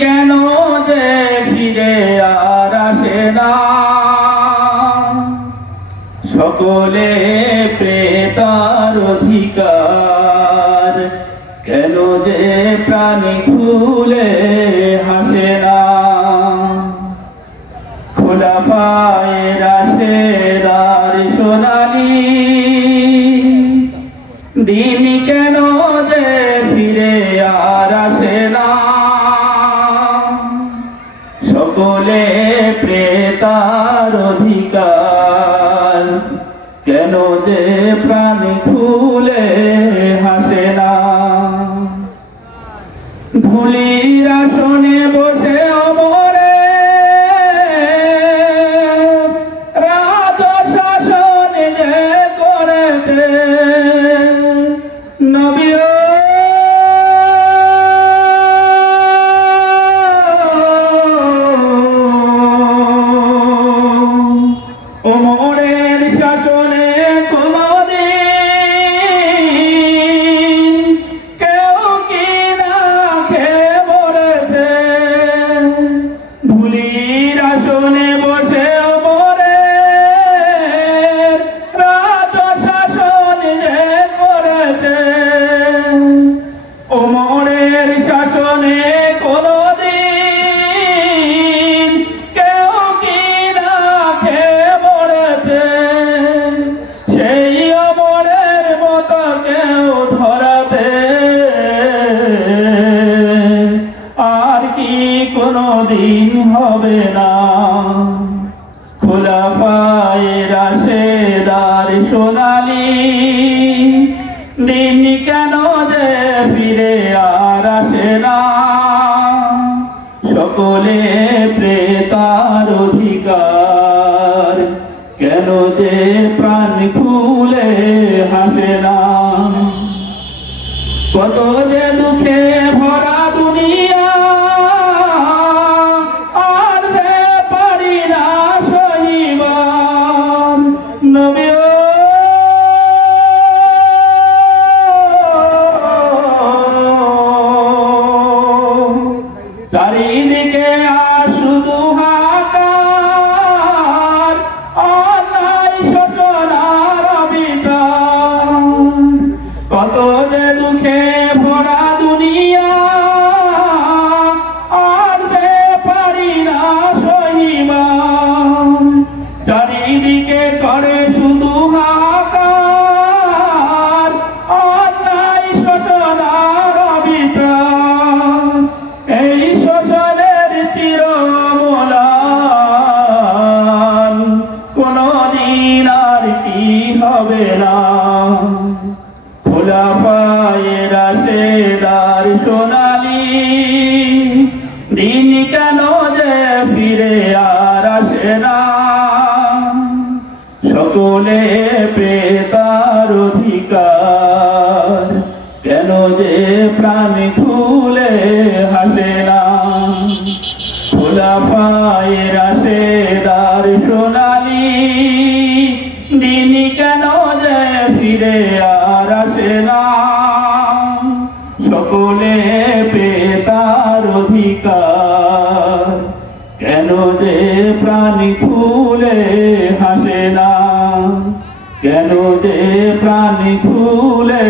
কেন যে ফিরে আর আসে না, সকলে প্রেতার অধিকার, কেন যে প্রাণী খুলে হাসে না। খোলা পায়ে রাশেদার সোনালি দিন কেন যে ফিরে আর আসে না, সকলে প্রেতার অধিকার, কেন যে প্রাণী খুলে হাসে না। ধুলির আসনে বসে অমরে রাজ শাসন যে করেছে, নবী ওমরের শাসনে কোনদিন কেউ কি না খেয়ে মরেছে। ধুলির আসনে বসে ওমরের রাজ শাসন যে করেছে, ওমরের শাসনে কোনদিন কেউ কি না খেয়ে মরেছে। সেই ওমরের মতো কেউ ধরাতে আর কি কোনদিন হবে না। খোলা পায়ে রাশেদার সোনালি দিন কেন যে ফিরে আর আসে না, সকলে প্রেতার অধিকার, কেন যে প্রাণ খুলে হাসে না। কত যে দুঃখে ভরা দুনিয়া আর যে পারি না সহিবার, নবী চারিদিকে শুধু হাহাকার, অন্যায় শোষণ আর অবিচার, কত যে দুঃখে ভরা দুনিয়া আর যে পারি না সহিবার। চারিদিকে করে শুধু হাহাকার, অন্যায় শোষণ আর অবিচার, এই শোষণের চিরমূলান কোনদিন আর কি হবে না। খোলা পায়ে রাশেদার সোনালি দিন কেন যে ফিরে আর আসে না, সকলে প্রেতার অধিকার, কেন যে প্রাণ খুলে হাসে না। খোলা পায়ে রাশেদার সোনালি দিন কেন যে ফিরে আর আসে না, সকলে প্রেতার অধিকার, কেন যে প্রাণ খুলে হাসে না, কেন যে প্রাণ খুলে